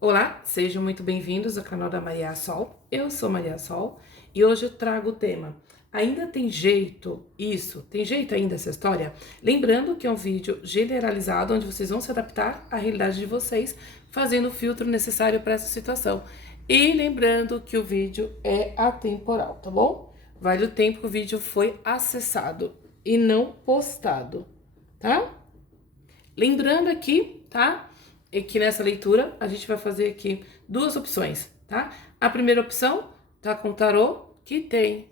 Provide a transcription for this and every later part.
Olá, sejam muito bem-vindos ao canal da Maria Sol. Eu sou Maria Sol e hoje eu trago o tema Ainda tem jeito isso? Tem jeito ainda essa história? Lembrando que é um vídeo generalizado onde vocês vão se adaptar à realidade de vocês, fazendo o filtro necessário para essa situação. E lembrando que o vídeo é atemporal, tá bom? Vale o tempo que o vídeo foi acessado e não postado, tá? Lembrando aqui, tá? E que nessa leitura a gente vai fazer aqui duas opções, tá? A primeira opção tá com o tarô que tem,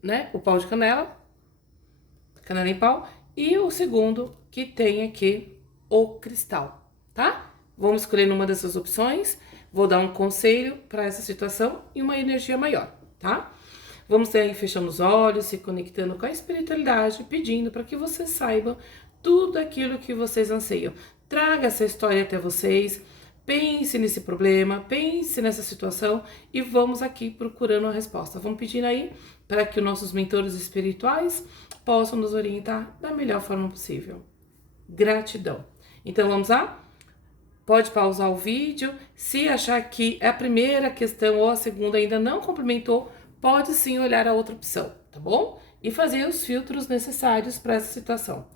né, o pau de canela, canela em pau, e o segundo que tem aqui o cristal, tá? Vamos escolher uma dessas opções, vou dar um conselho para essa situação e uma energia maior, tá? Vamos aí fechando os olhos, se conectando com a espiritualidade, pedindo para que vocês saibam tudo aquilo que vocês anseiam. Traga essa história até vocês, pense nesse problema, pense nessa situação e vamos aqui procurando a resposta. Vamos pedindo aí para que os nossos mentores espirituais possam nos orientar da melhor forma possível. Gratidão. Então vamos lá? Pode pausar o vídeo. Se achar que a primeira questão ou a segunda ainda não complementou, pode sim olhar a outra opção, tá bom? E fazer os filtros necessários para essa situação.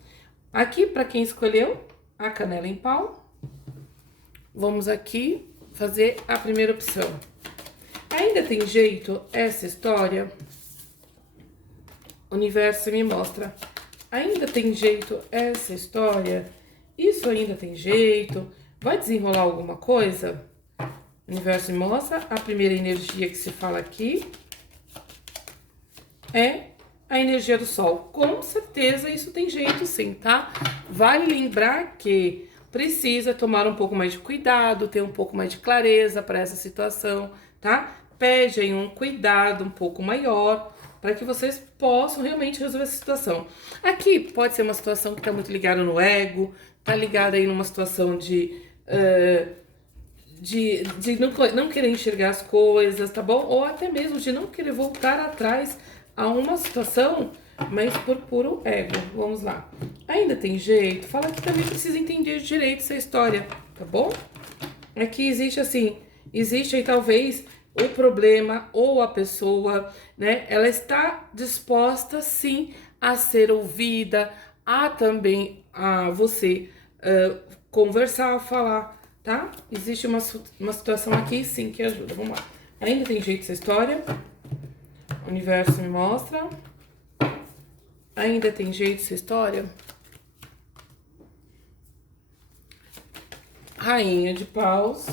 Aqui, para quem escolheu a canela em pau, vamos aqui fazer a primeira opção. Ainda tem jeito essa história? O universo me mostra. Ainda tem jeito essa história? Isso ainda tem jeito? Vai desenrolar alguma coisa? O universo me mostra. A primeira energia que se fala aqui é a energia do sol. Com certeza isso tem jeito sim, tá? Vale lembrar que precisa tomar um pouco mais de cuidado, ter um pouco mais de clareza para essa situação, tá? Pede aí um cuidado um pouco maior para que vocês possam realmente resolver essa situação. Aqui pode ser uma situação que está muito ligada no ego, tá ligada aí numa situação de não querer enxergar as coisas, tá bom? Ou até mesmo de não querer voltar atrás a uma situação, mas por puro ego. Vamos lá. Ainda tem jeito? Fala que também precisa entender direito essa história, tá bom? Aqui existe assim, existe aí talvez o problema ou a pessoa, né? Ela está disposta sim a ser ouvida, a também a você conversar, falar, tá? Existe uma situação aqui sim que ajuda. Vamos lá. Ainda tem jeito essa história? O universo me mostra. Ainda tem jeito essa história? Rainha de paus.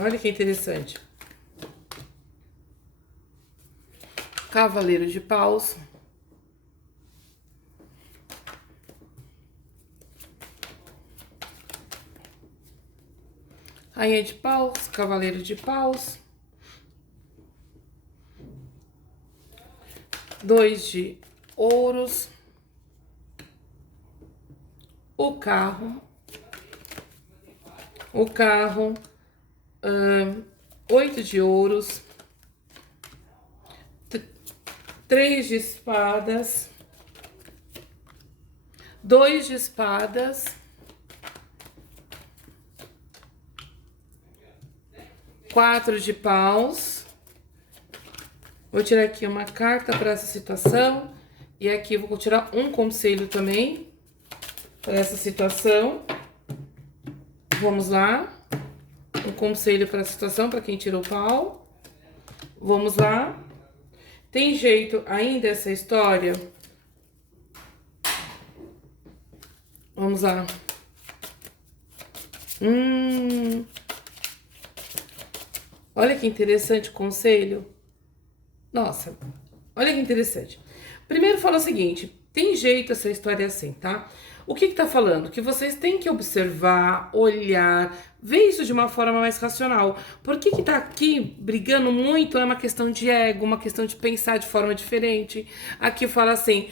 Olha que interessante. Cavaleiro de paus. Rainha de paus, cavaleiro de paus. 2 de ouros. O carro. 8 de ouros. 3 de espadas. 2 de espadas. 4 de paus. Vou tirar aqui uma carta para essa situação. E aqui eu vou tirar um conselho também para essa situação. Vamos lá. Um conselho para a situação, para quem tirou o pau. Vamos lá. Tem jeito ainda essa história? Vamos lá. Olha que interessante o conselho. Nossa, olha que interessante. Primeiro fala o seguinte, tem jeito essa história assim, tá? O que tá falando? Que vocês têm que observar, olhar, ver isso de uma forma mais racional. Por que tá aqui brigando muito é uma questão de ego, uma questão de pensar de forma diferente. Aqui fala assim,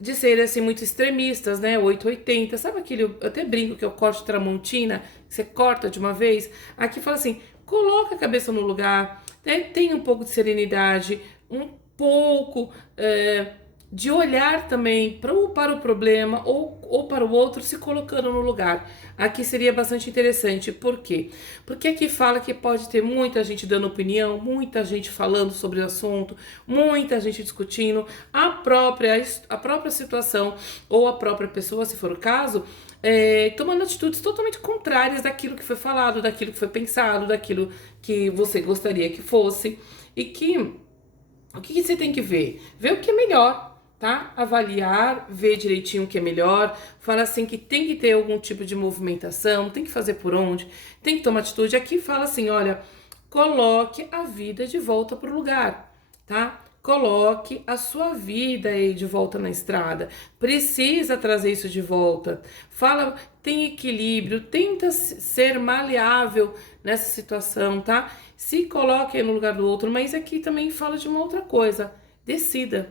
de serem assim muito extremistas, né? 880, sabe aquele, eu até brinco que eu corto tramontina, que você corta de uma vez. Aqui fala assim, coloca a cabeça no lugar, né? Tenha um pouco de serenidade, um pouco de olhar também para o problema ou para o outro, se colocando no lugar. Aqui seria bastante interessante. Por quê? Porque aqui fala que pode ter muita gente dando opinião, muita gente falando sobre o assunto, muita gente discutindo a própria situação ou a própria pessoa, se for o caso, tomando atitudes totalmente contrárias daquilo que foi falado, daquilo que foi pensado, daquilo que você gostaria que fosse. E que o que você tem que ver? Ver o que é melhor, tá? Avaliar, ver direitinho o que é melhor, fala assim que tem que ter algum tipo de movimentação, tem que fazer por onde, tem que tomar atitude. Aqui fala assim, olha, coloque a vida de volta pro lugar, tá? Coloque a sua vida aí de volta na estrada. Precisa trazer isso de volta. Fala, tem equilíbrio, tenta ser maleável nessa situação, tá? Se coloque aí no lugar do outro, mas aqui também fala de uma outra coisa. Decida.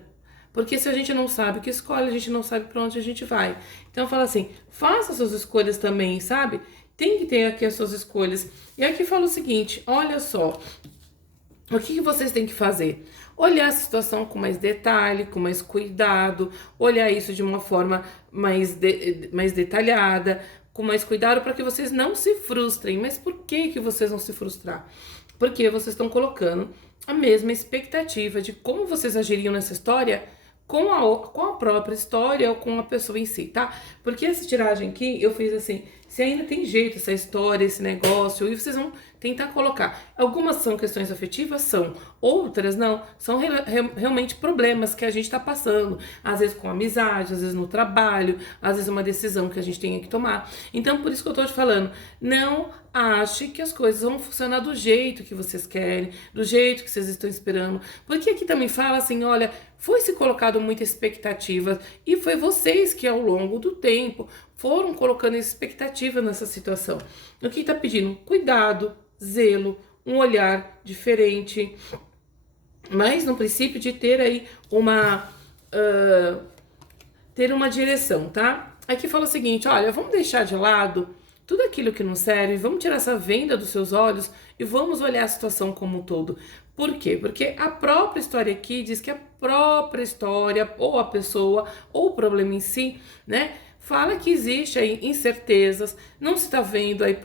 Porque se a gente não sabe o que escolhe, a gente não sabe para onde a gente vai. Então fala assim, faça suas escolhas também, sabe? Tem que ter aqui as suas escolhas. E aqui fala o seguinte, olha só, o que vocês têm que fazer? Olhar a situação com mais detalhe, com mais cuidado, olhar isso de uma forma mais detalhada, com mais cuidado para que vocês não se frustrem. Mas por que vocês vão se frustrar? Porque vocês estão colocando a mesma expectativa de como vocês agiriam nessa história com a própria história ou com a pessoa em si, tá? Porque essa tiragem aqui, eu fiz assim, se ainda tem jeito essa história, esse negócio, e vocês vão tentar colocar. Algumas são questões afetivas, são. Outras não, são realmente problemas que a gente tá passando. Às vezes com amizade, às vezes no trabalho, às vezes uma decisão que a gente tenha que tomar. Então, por isso que eu tô te falando, não ache que as coisas vão funcionar do jeito que vocês querem, do jeito que vocês estão esperando. Porque aqui também fala assim, olha, foi se colocado muita expectativa e foi vocês que ao longo do tempo foram colocando expectativa nessa situação. O que está pedindo? Cuidado, zelo, um olhar diferente, mas no princípio de ter aí ter uma direção, tá? Aqui fala o seguinte, olha, vamos deixar de lado tudo aquilo que não serve, vamos tirar essa venda dos seus olhos e vamos olhar a situação como um todo. Por quê? Porque a própria história aqui diz que a própria história, ou a pessoa, ou o problema em si, né? Fala que existe aí incertezas, não se está vendo aí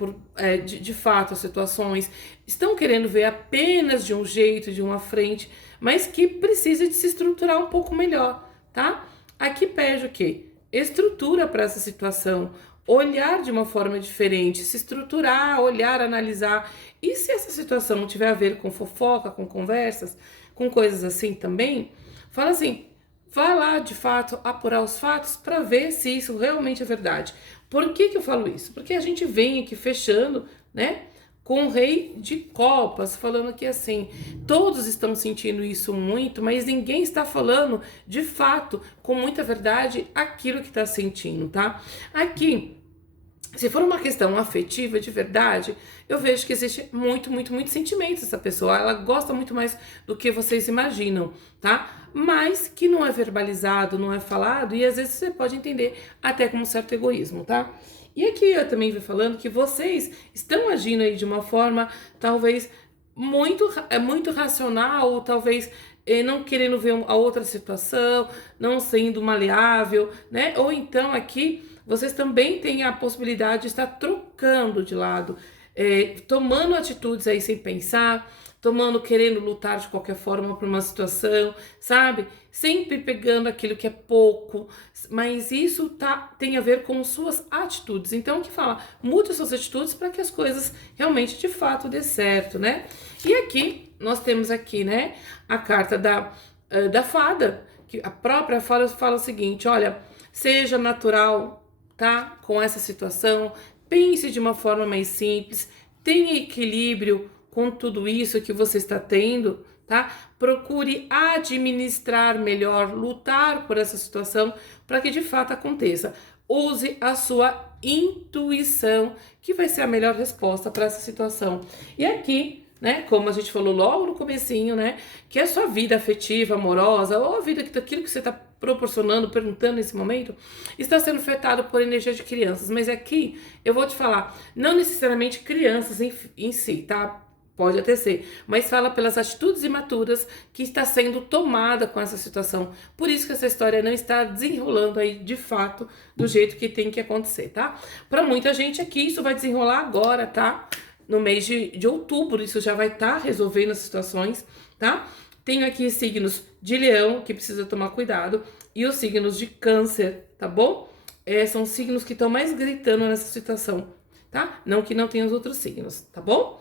de fato as situações, estão querendo ver apenas de um jeito, de uma frente, mas que precisa de se estruturar um pouco melhor, tá? Aqui pede o quê? Estrutura para essa situação, olhar de uma forma diferente, se estruturar, olhar, analisar. E se essa situação tiver a ver com fofoca, com conversas, com coisas assim também, fala assim, vai lá de fato apurar os fatos para ver se isso realmente é verdade. Por que eu falo isso? Porque a gente vem aqui fechando, né, com o rei de copas, falando que assim, todos estão sentindo isso muito, mas ninguém está falando de fato, com muita verdade, aquilo que está sentindo, tá? Aqui, se for uma questão afetiva de verdade, eu vejo que existe muito sentimento dessa pessoa. Ela gosta muito mais do que vocês imaginam, tá? Mas que não é verbalizado, não é falado, e às vezes você pode entender até como um certo egoísmo, tá? E aqui eu também vou falando que vocês estão agindo aí de uma forma talvez muito racional, ou talvez não querendo ver a outra situação, não sendo maleável, né? Ou então aqui vocês também têm a possibilidade de estar trocando de lado, tomando atitudes aí sem pensar, querendo lutar de qualquer forma por uma situação, sabe? Sempre pegando aquilo que é pouco, mas isso tem a ver com suas atitudes. Então, o que fala? Mude suas atitudes para que as coisas realmente, de fato, dê certo, né? E aqui, nós temos aqui, né, a carta da fada, que a própria fada fala o seguinte, olha, seja natural, tá? Com essa situação, pense de uma forma mais simples, tenha equilíbrio com tudo isso que você está tendo, tá? Procure administrar melhor, lutar por essa situação para que de fato aconteça. Use a sua intuição, que vai ser a melhor resposta para essa situação. E aqui, né, como a gente falou logo no comecinho, né, que a sua vida afetiva, amorosa, ou a vida daquilo que você está proporcionando, perguntando nesse momento, está sendo afetado por energia de crianças. Mas aqui eu vou te falar, não necessariamente crianças em si, tá? Pode até ser, mas fala pelas atitudes imaturas que está sendo tomada com essa situação. Por isso que essa história não está desenrolando aí de fato do jeito que tem que acontecer, tá? Para muita gente aqui, isso vai desenrolar agora, tá? No mês de outubro, isso já vai estar resolvendo as situações, tá? Tenho aqui signos de leão, que precisa tomar cuidado, e os signos de câncer, tá bom? São signos que estão mais gritando nessa situação, tá? Não que não tenha os outros signos, tá bom?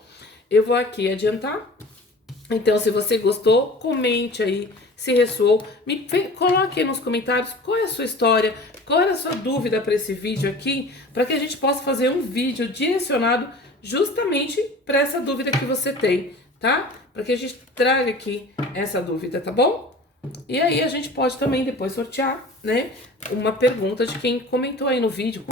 Eu vou aqui adiantar. Então, se você gostou, comente aí se ressoou. Coloque aí nos comentários qual é a sua história, qual era a sua dúvida para esse vídeo aqui, para que a gente possa fazer um vídeo direcionado justamente para essa dúvida que você tem, tá? Para que a gente traga aqui essa dúvida, tá bom? E aí a gente pode também depois sortear, né, uma pergunta de quem comentou aí no vídeo.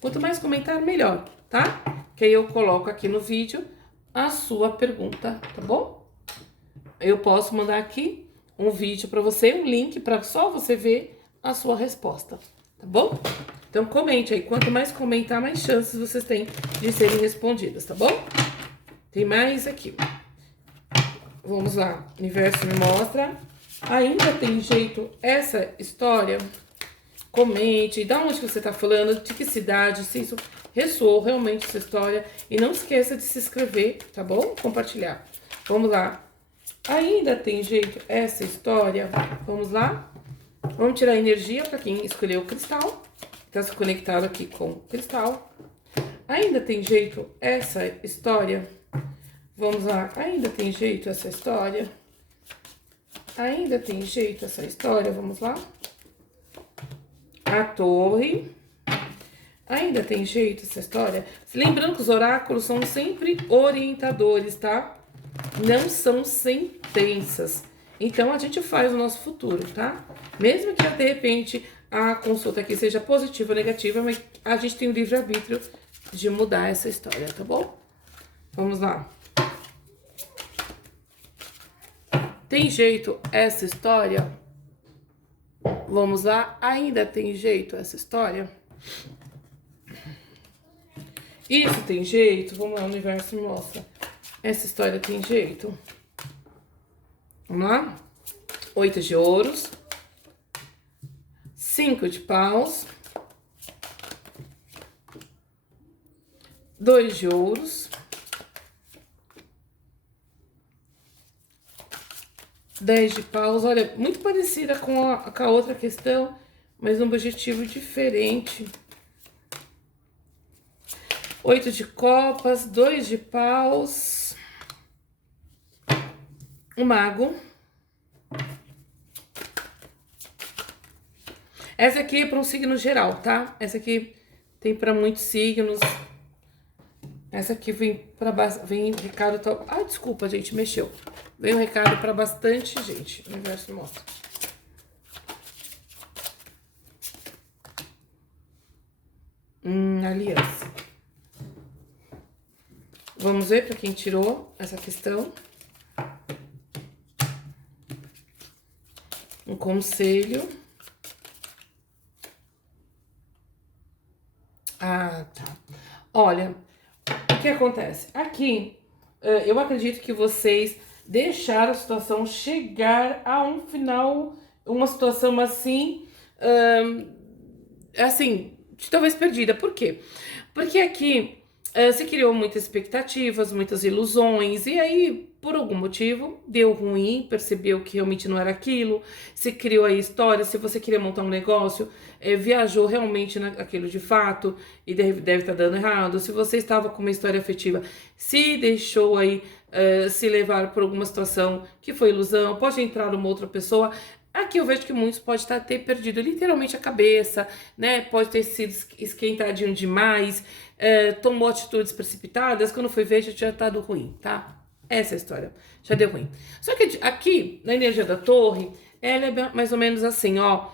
Quanto mais comentar, melhor, tá? Que aí eu coloco aqui no vídeo a sua pergunta, tá bom? Eu posso mandar aqui um vídeo para você, um link para só você ver a sua resposta, tá bom? Então comente aí, quanto mais comentar, mais chances vocês têm de serem respondidas, tá bom? Tem mais aqui. Vamos lá, universo me mostra. Ainda tem jeito essa história? Comente, da onde que você tá falando, de que cidade, se isso ressoou realmente essa história. E não esqueça de se inscrever, tá bom? Compartilhar. Vamos lá. Ainda tem jeito essa história? Vamos lá? Vamos tirar energia para quem escolheu o cristal. Tá se conectado aqui com o cristal. Ainda tem jeito essa história? Vamos lá. Ainda tem jeito essa história? Ainda tem jeito essa história? Vamos lá. A torre. Ainda tem jeito essa história? Lembrando que os oráculos são sempre orientadores, tá? Não são sentenças. Então, a gente faz o nosso futuro, tá? Mesmo que, de repente, a consulta aqui seja positiva ou negativa, mas a gente tem o livre-arbítrio de mudar essa história, tá bom? Vamos lá. Tem jeito essa história? Vamos lá. Ainda tem jeito essa história? Isso tem jeito? Vamos lá, o universo me mostra. Essa história tem jeito? Vamos lá? 8 de ouros. 5 de paus. 2 de ouros. 10 de paus. Olha, muito parecida com a outra questão, mas um objetivo diferente. 8 de copas, 2 de paus, o mago. Essa aqui é para um signo geral, tá? Essa aqui tem para muitos signos. Essa aqui vem recado tal. Ah, desculpa, gente, mexeu. Vem um recado para bastante gente. O universo mostra. Aliança. Vamos ver para quem tirou essa questão. Um conselho. Ah, tá. Olha, o que acontece? Aqui, eu acredito que vocês deixaram a situação chegar a um final, uma situação assim, talvez perdida. Por quê? Porque aqui se criou muitas expectativas, muitas ilusões, e aí, por algum motivo, deu ruim, percebeu que realmente não era aquilo, se criou a história, se você queria montar um negócio, viajou realmente naquilo de fato, e deve estar dando errado. Se você estava com uma história afetiva, se deixou aí se levar por alguma situação que foi ilusão, pode entrar uma outra pessoa. Aqui eu vejo que muitos podem ter perdido literalmente a cabeça, né? Pode ter sido esquentadinho demais, tomou atitudes precipitadas, quando foi ver já tinha estado ruim, tá? Essa é a história, já deu ruim. Só que aqui, na energia da torre, ela é mais ou menos assim, ó.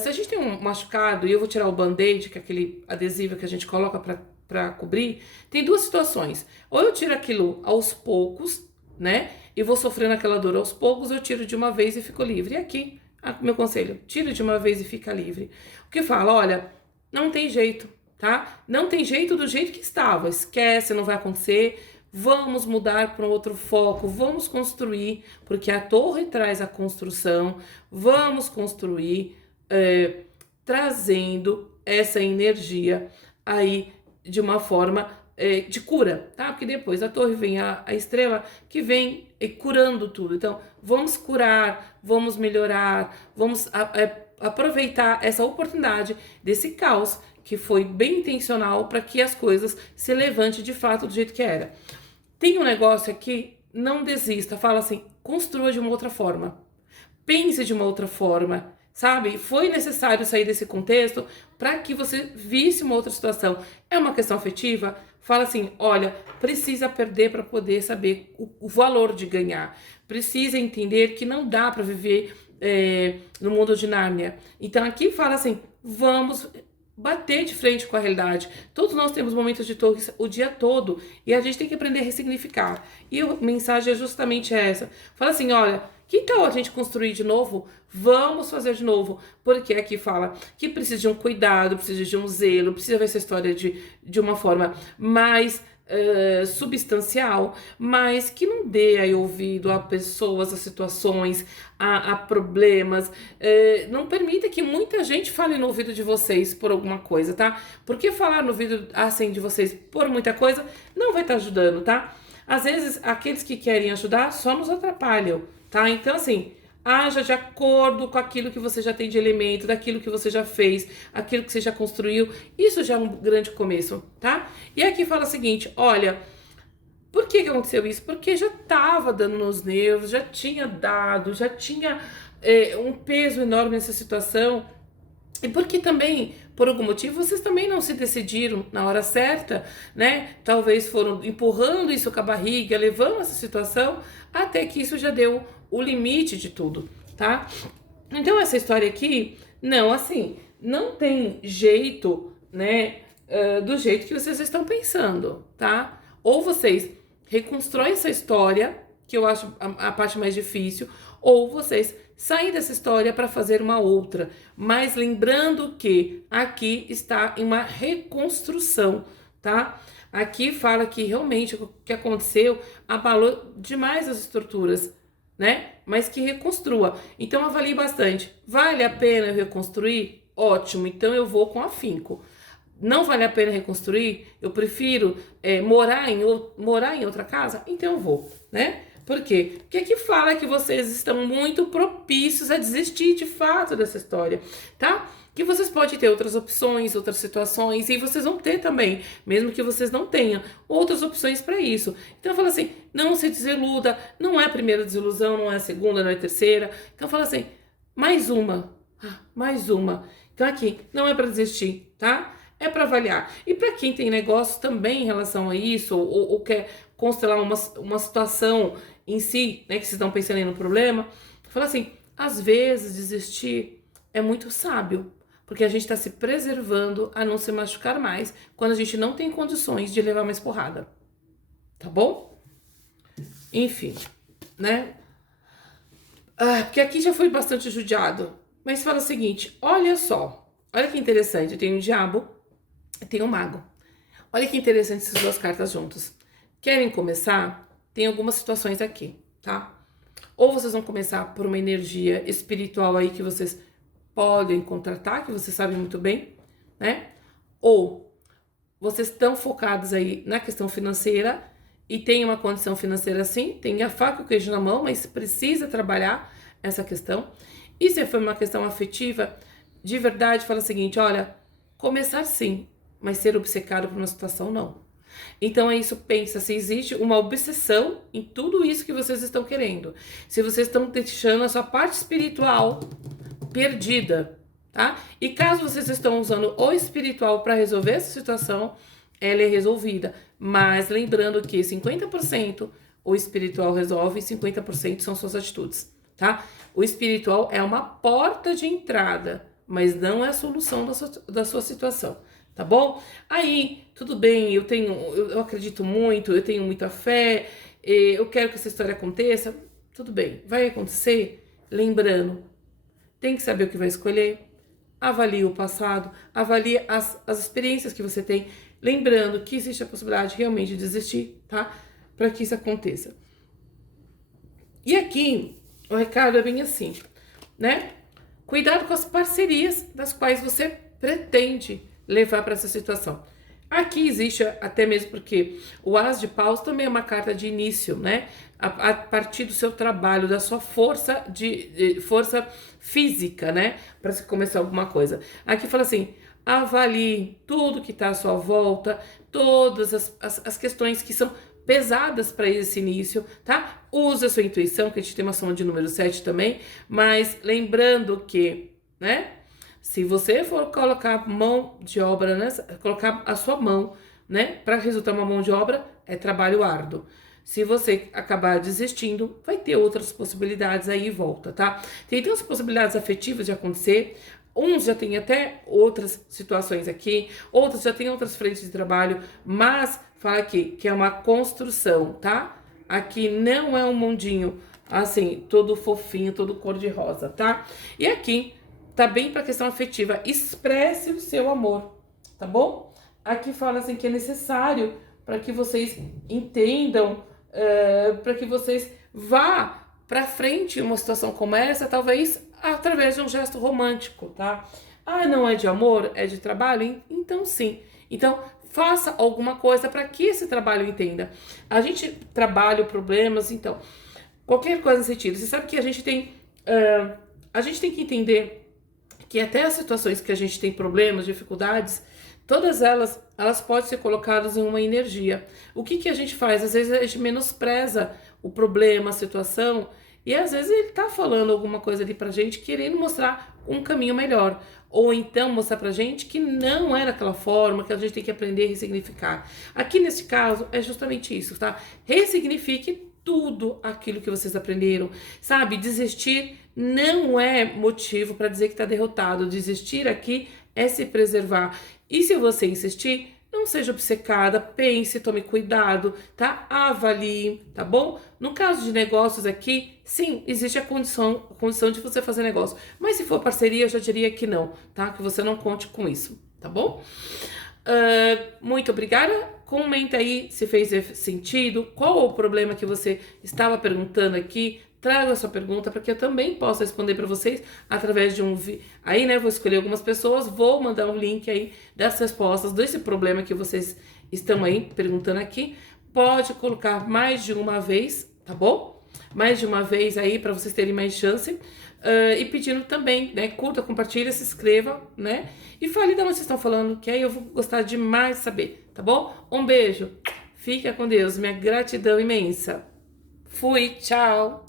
Se a gente tem um machucado e eu vou tirar o band-aid, que é aquele adesivo que a gente coloca pra cobrir, tem duas situações. Ou eu tiro aquilo aos poucos, né? E vou sofrendo aquela dor aos poucos, eu tiro de uma vez e fico livre. E aqui, meu conselho, tira de uma vez e fica livre. O que fala? Olha, não tem jeito, tá? Não tem jeito do jeito que estava. Esquece, não vai acontecer. vamos mudar para um outro foco, vamos construir, porque a torre traz a construção, vamos construir, trazendo essa energia aí de uma forma de cura, tá? Porque depois da torre vem a estrela que vem curando tudo. Então, vamos curar, vamos melhorar, vamos aproveitar essa oportunidade desse caos que foi bem intencional para que as coisas se levantem de fato do jeito que era. Tem um negócio aqui, não desista, fala assim, construa de uma outra forma, pense de uma outra forma, sabe? Foi necessário sair desse contexto para que você visse uma outra situação. É uma questão afetiva? Fala assim, olha, precisa perder para poder saber o valor de ganhar. Precisa entender que não dá para viver no mundo de Nárnia. Então aqui fala assim, vamos bater de frente com a realidade. Todos nós temos momentos de torres o dia todo e a gente tem que aprender a ressignificar. E a mensagem é justamente essa. Fala assim, olha, que tal a gente construir de novo? Vamos fazer de novo. Porque aqui fala que precisa de um cuidado, precisa de um zelo, precisa ver essa história de uma forma mais substancial, mas que não dê aí ouvido a pessoas, a situações, a problemas. Não permita que muita gente fale no ouvido de vocês por alguma coisa, tá? Porque falar no ouvido assim de vocês por muita coisa não vai estar ajudando, tá? Às vezes, aqueles que querem ajudar só nos atrapalham, tá? Então, assim, haja de acordo com aquilo que você já tem de elemento, daquilo que você já fez, aquilo que você já construiu. Isso já é um grande começo, tá? E aqui fala o seguinte, olha, por que aconteceu isso? Porque já tava dando nos nervos, já tinha dado, já tinha um peso enorme nessa situação. E porque também, por algum motivo, vocês também não se decidiram na hora certa, né? Talvez foram empurrando isso com a barriga, levando essa situação, até que isso já deu o limite de tudo, tá? Então, essa história aqui, não, assim, não tem jeito, né? Do jeito que vocês estão pensando, tá? Ou vocês reconstroem essa história, que eu acho a parte mais difícil, ou vocês sair dessa história para fazer uma outra, mas lembrando que aqui está em uma reconstrução, tá? Aqui fala que realmente o que aconteceu abalou demais as estruturas, né? Mas que reconstrua. Então avalie bastante. Vale a pena eu reconstruir? Ótimo, então eu vou com afinco. Não vale a pena reconstruir? Eu prefiro morar em outra casa? Então eu vou, né? Por quê? Porque aqui fala que vocês estão muito propícios a desistir de fato dessa história, tá? Que vocês podem ter outras opções, outras situações, e vocês vão ter também, mesmo que vocês não tenham, outras opções para isso. Então fala assim, não se desiluda, não é a primeira desilusão, não é a segunda, não é a terceira. Então fala assim, mais uma, mais uma. Então aqui, não é para desistir, tá? É para avaliar. E para quem tem negócio também em relação a isso, ou quer constelar uma situação em si, né, que vocês estão pensando aí no problema, fala assim, às vezes desistir é muito sábio, porque a gente está se preservando a não se machucar mais quando a gente não tem condições de levar mais porrada, tá bom? Enfim, né? Porque aqui já foi bastante judiado, mas fala o seguinte, olha só, olha que interessante, tem um diabo e tem um mago. Olha que interessante essas duas cartas juntas. Querem começar? Tem algumas situações aqui, tá? Ou vocês vão começar por uma energia espiritual aí que vocês podem contratar, que vocês sabem muito bem, né? Ou vocês estão focados aí na questão financeira e tem uma condição financeira assim, tem a faca e o queijo na mão, mas precisa trabalhar essa questão. E se for uma questão afetiva, de verdade, fala o seguinte, olha, começar sim, mas ser obcecado por uma situação não. Então é isso, pensa, se existe uma obsessão em tudo isso que vocês estão querendo. Se vocês estão deixando a sua parte espiritual perdida, tá? E caso vocês estão usando o espiritual para resolver essa situação, ela é resolvida. Mas lembrando que 50% o espiritual resolve e 50% são suas atitudes, tá? O espiritual é uma porta de entrada, mas não é a solução da sua situação. Tá bom? Aí, tudo bem, eu acredito muito, eu tenho muita fé, eu quero que essa história aconteça. Tudo bem, vai acontecer? Lembrando, tem que saber o que vai escolher, avalie o passado, avalie as experiências que você tem, lembrando que existe a possibilidade realmente de desistir, tá? para que isso aconteça. E aqui, o recado é bem assim, né? Cuidado com as parcerias das quais você pretende levar para essa situação. Aqui existe até mesmo porque o As de Paus também é uma carta de início, né? A partir do seu trabalho, da sua força de força física, né? Para se começar alguma coisa. Aqui fala assim: avalie tudo que está à sua volta, todas as questões que são pesadas para esse início, tá? Use a sua intuição, que a gente tem uma soma de número 7 também, mas lembrando que, né? Se você for colocar mão de obra, né, colocar a sua mão, né, para resultar uma mão de obra, é trabalho árduo. Se você acabar desistindo, vai ter outras possibilidades aí em volta, tá? Tem tantas possibilidades afetivas de acontecer. Uns já tem até outras situações aqui, outros já tem outras frentes de trabalho, mas fala aqui que é uma construção, tá? Aqui não é um mundinho assim, todo fofinho, todo cor-de-rosa, tá? E aqui tá bem para questão afetiva. Expresse o seu amor, tá bom? Aqui fala assim que é necessário para que vocês entendam, para que vocês vá para frente em uma situação como essa, talvez através de um gesto romântico, tá? Ah, não é de amor, é de trabalho? Então sim. Então faça alguma coisa para que esse trabalho entenda. A gente trabalha problemas, então qualquer coisa nesse sentido. Você sabe que a gente tem que entender que até as situações que a gente tem problemas, dificuldades, todas elas podem ser colocadas em uma energia. O que a gente faz? Às vezes a gente menospreza o problema, a situação, e às vezes ele tá falando alguma coisa ali pra gente, querendo mostrar um caminho melhor. Ou então mostrar pra gente que não é daquela forma, que a gente tem que aprender a ressignificar. Aqui nesse caso é justamente isso, tá? Ressignifique tudo aquilo que vocês aprenderam, sabe? Desistir não é motivo para dizer que está derrotado. Desistir aqui é se preservar. E se você insistir, não seja obcecada, pense, tome cuidado, tá? Avalie, tá bom? No caso de negócios aqui, sim, existe a condição de você fazer negócio. Mas se for parceria, eu já diria que não, tá? Que você não conte com isso, tá bom? Muito obrigada. Comenta aí se fez sentido, qual o problema que você estava perguntando aqui. Traga a sua pergunta para que eu também possa responder para vocês através de um aí, né, vou escolher algumas pessoas, vou mandar um link aí das respostas desse problema que vocês estão aí perguntando aqui. Pode colocar mais de uma vez, tá bom? Mais de uma vez aí para vocês terem mais chance. E pedindo também, né, curta, compartilha, se inscreva, né? E fale de onde vocês estão falando, que aí eu vou gostar demais de saber, tá bom? Um beijo, fica com Deus, minha gratidão imensa. Fui, tchau!